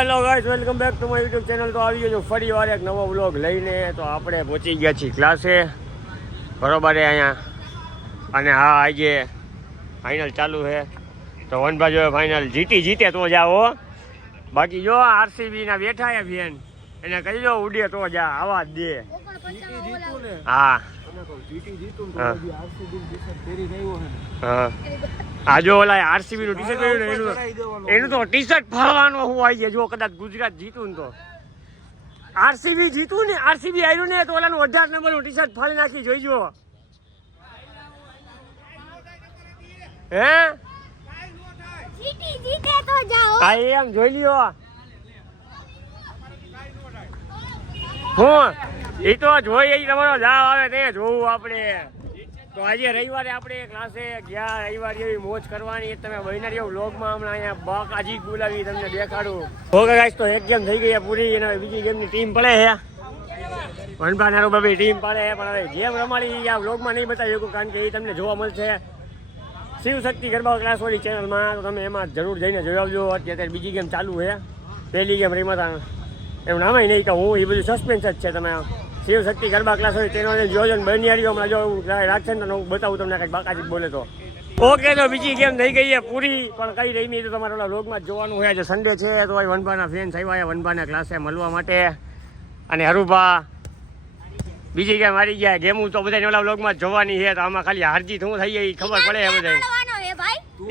Hello guys, welcome back to my YouTube channel. તો આવી ગયો ફરી વાર એક નવો વ્લોગ લઈને. તો આપણે પહોંચી ગયા છીએ ક્લાસે બરોબર અહીંયા. અને હા, આજે ફાઇનલ ચાલુ છે. તો વનભા જો ફાઇનલ જીતે તો જાઓ, બાકી જો આરસીબી ના બેઠા છે ફેન, એને કહી દો ઉડે તો જા, આવા જ દે. હા આ જો ઓલા આરસીબી નું ટી શર્ટ પહેર્યું એનું તો ટી શર્ટ ફાડવાનો હું આવી જાય. જો કદાચ ગુજરાત જીતું ને તો આરસીબી જીતું ને, આરસીબી આવ્યું ને તો ઓલાનું 18 નંબરનું ટી શર્ટ ફાડી નાખી જોઈજો. હે જીતે તો જાઓ. હા એમ જોઈ લ્યો. હું એ તો જોઈએ તમારો જાવ આવે તે જોવું આપણે. તો આજે રવિવારે આપણે ક્લાસે ગયા, રવિવારે એવી મોજ કરવાની. તમે બહેનારી એવું વ્લોગમાં હમણાં અહીંયા બાકાજી બોલાવી તમને દેખાડું. ઓકે ગાઈસ, તો એક ગેમ થઈ ગઈ પૂરી, અને બીજી ગેમની ટીમ પડે છે. વનભા નારો બાબી ટીમ પડે, પણ હવે ગેમ રમાડી આ વ્લોગમાં નહીં બતાવી શકું, કારણ કે એ તમને જોવા મળશે શિવ શક્તિ ગરબા ક્લાસવાળી ચેનલમાં. તો તમે એમાં જરૂર જઈને જોઈ આવજો. અત્યારે બીજી ગેમ ચાલુ છે, પહેલી ગેમ રમતા એનું નામ નહીં કે હું, એ બધું સસ્પેન્સ જ છે. તમે શિવ શક્તિ ગરબા ક્લાસવાળી ચેનલ જોજો ને બની હમણાં જો રાખશે ને હું બતાવું તમને કંઈક બાકાજી બોલે તો. ઓકે, તો બીજી ગેમ થઈ ગઈ છે પૂરી, પણ કઈ રમી તો તમારે ઓલા વ્લોગમાં જ જોવાનું હોય. આજે સન્ડે છે તો વનભાના ફેન્સ આવ્યા વનભાના ક્લાસે મળવા માટે. અને હરુભા બીજી ગેમ હારી ગયા. ગેમું તો બધાને ઓલા વ્લોગમાં જોવાની છે. તો આમાં ખાલી હારજીત શું થઈ ગઈ ખબર પડે બધા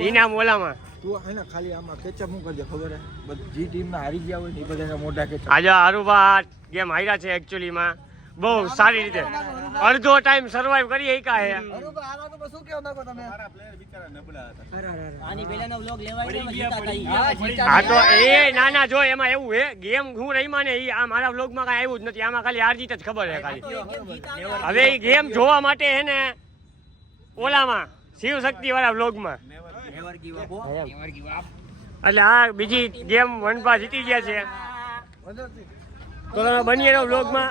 ઇનામ ઓલામાં. તું એને ખાલી આમાં કેચઅપ હું કરજે, ખબર હે બધી ટીમમાં હારી ગયા હોય ને એ બધાના મોઢા કેચઅપ. આજે હરુભા ગેમ હાર્યા છે એકચ્યુઅલીમાં બહુ સારી રીતે. અડધો ટાઈમ સર્વાઈવ કરી એકા હે. શું કેવો નાખો તમે? હા તો એ ના જો એમાં એવું હે, ગેમ હું રહીમાં ને એ આ મારા વ્લોગમાં કઈ આવ્યું જ નથી. આમાં ખાલી હાર જીત જ ખબર છે ખાલી. હવે એ ગેમ જોવા માટે હે ને ઓલામાં શિવ શક્તિ વાળા વ્લોગમાં. એટલે આ બીજી ગેમ વનભા જીતી ગયા છે. તો તમે બની એનો વ્લોગમાં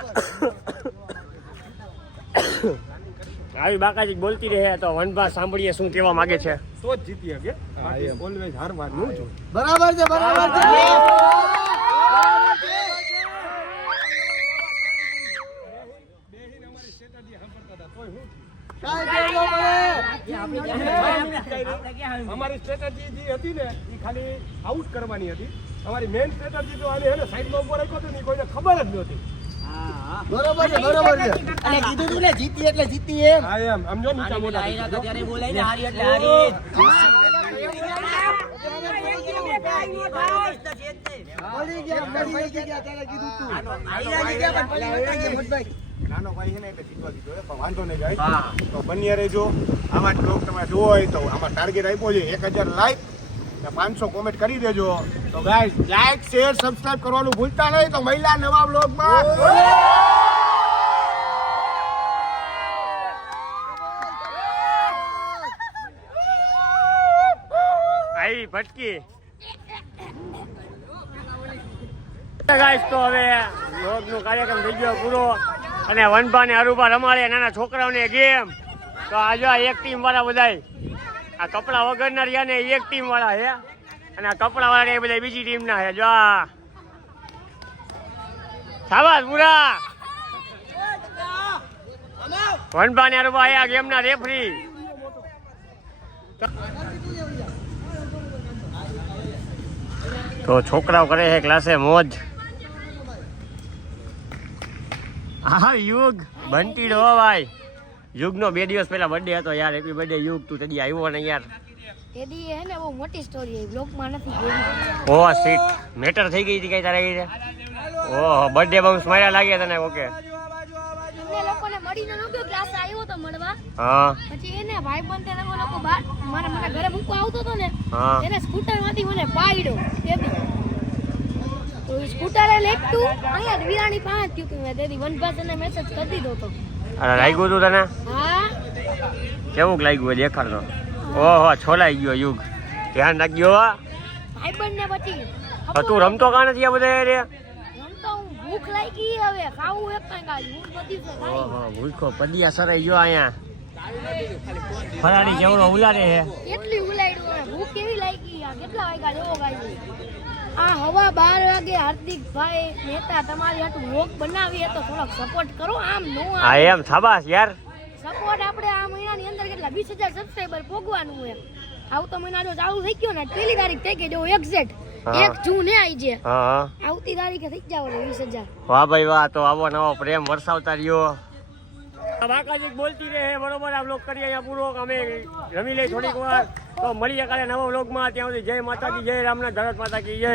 આવી બાકાજી બોલતી રહે તો વનભા સાંભળીએ શું કહેવા માંગે છે. તો જ જીતી શકે, બાકી ઓલવેઝ હાર માનવું જોઈએ. બરાબર છે, બરાબર છે. અમારી સ્ટ્રેટેજી જે હતી ને એ ખાલી આઉટ કરવાની હતી. અમારી મેઇન સ્ટ્રેટેજી તો આને હેને સાઈડમાં ઉભો રાખ્યો હતો ને કોઈને ખબર જ નહોતી. બરોબર છે, બરોબર છે. અને કીધું તું ને જીતી એટલે જીતી એમ. હા એમ સમજો નીચા મોટા ત્યારે બોલાય ને હારી એટલે હારી. નાનો ભાઈ છે ને એટલે જીતવા દીધો પણ વાંધો નહીં જાય. તો બન્યા રહેજો. આમાં જ બ્લોગ તમે જોવો હોય તો આમાં ટાર્ગેટ આપ્યો છે 1000 લાઈક ને 500 કોમેન્ટ કરી દેજો. તો ગાઈસ લાઈક શેર સબસ્ક્રાઇબ કરવાનું ભૂલતા નહીં. તો મહિલા નવા બ્લોગમાં આવી ભટકી ગાઈસ. તો હવે વ્લોગનો કાર્યક્રમ થઈ ગયો પૂરો, અને વનભા ને હરુભા રમાડે નાના છોકરાઓને ગેમ. તો આજે એક ટીમ વાળા બધા આ કપડા વગરના રહ્યા ને એક ટીમ વાળા છે, અને આ કપડા વાળા એ બધા બીજી ટીમ ના છે. જો શાબાશ પૂરા વનભા ને હરુભા આ ગેમ ના રેફરી. તો છોકરાઓ કરે છે ક્લાસે મોજ. હા યુગ બંટીડો ભાઈ, યુગનો 2 દિવસ પહેલા બર્થડે હતો યાર. હેપી બર્થડે યુગ, તું તેદી આવ્યો ને યાર. તેદી હે ને બહુ મોટી સ્ટોરી છે, બ્લોગમાં નથી જોઈ. ઓહ સીટ મેટર થઈ ગઈ હતી કઈ તારે ગઈ છે. ઓહો બર્થડે બમ્સ માર્યા લાગ્યા તને. ઓકે એને લોકોને મળીને નો ગયો, ક્લાસ આવ્યો તો મળવા. હા પછી એને ભાઈ બંધ તેને લોકો બાર મારા ઘરે મૂકવા આવતો હતો ને, હા એને સ્કૂટર માંથી મને પાડ્યો. તેદી તો સ્કૂટર લેટતું અહીંયા વિરાણી પાસે થયું હતું. તેદી વનભા તને મેસેજ કરી દીધો હતો. અરે લાગ્યું તું તને? હા કેવું લાગ્યું દેખાડતો? ઓહો છોલાઈ ગયો યુગ, ધ્યાન રાખજો. ભાઈ બંધ ને પછી તું રમતો કાં નથી આ બધા રે? રમતો હું, ભૂખ લાગી હવે ખાવું એક કઈ કાજ ભૂખ બધી છે ખાઈ. ઓહો ભૂખો પદિયા સરાઈ ગયો અહીંયા. ફરાડી કેવડો ઉલાડે છે. કેટલી ઉલાડ્યું હવે, ભૂખ કેવી લાગી. આ કેટલા વાગ્યા જેવો ગાય આ હવા 12 વાગે હાર્દિકભાઈ મહેતા તમારી હાટુ વ્લોગ બનાવીએ તો થોડોક સપોર્ટ કરો. આમ નો હા એમ શાબાશ યાર. સપોર્ટ આપણે આ મહિનાની અંદર કેટલા 20,000 સબસ્ક્રાઇબર પોગવાનું હોય. આવતો મહિના જો ચાલુ થઈ ગયો ને પહેલી તારીખ થઈ ગઈ જો એક્ઝેક્ટ 1 જૂને આવી છે. હા આવતી તારીખે થઈ જાવ 20,000. વાહ ભાઈ વાહ, તો આવો નવો પ્રેમ વરસાવતા રહ્યો. બાકાજી બોલતી રહે બરોબર. આ બ્લોગ કરીએ અહીંયા પૂરો. અમે રમી લઈ થોડીક વાર તો મળીએ કાલે નવા બ્લોગમાં. ત્યાં સુધી જય માતાજી, જય રામનાથ, ધરત માતા કી જય.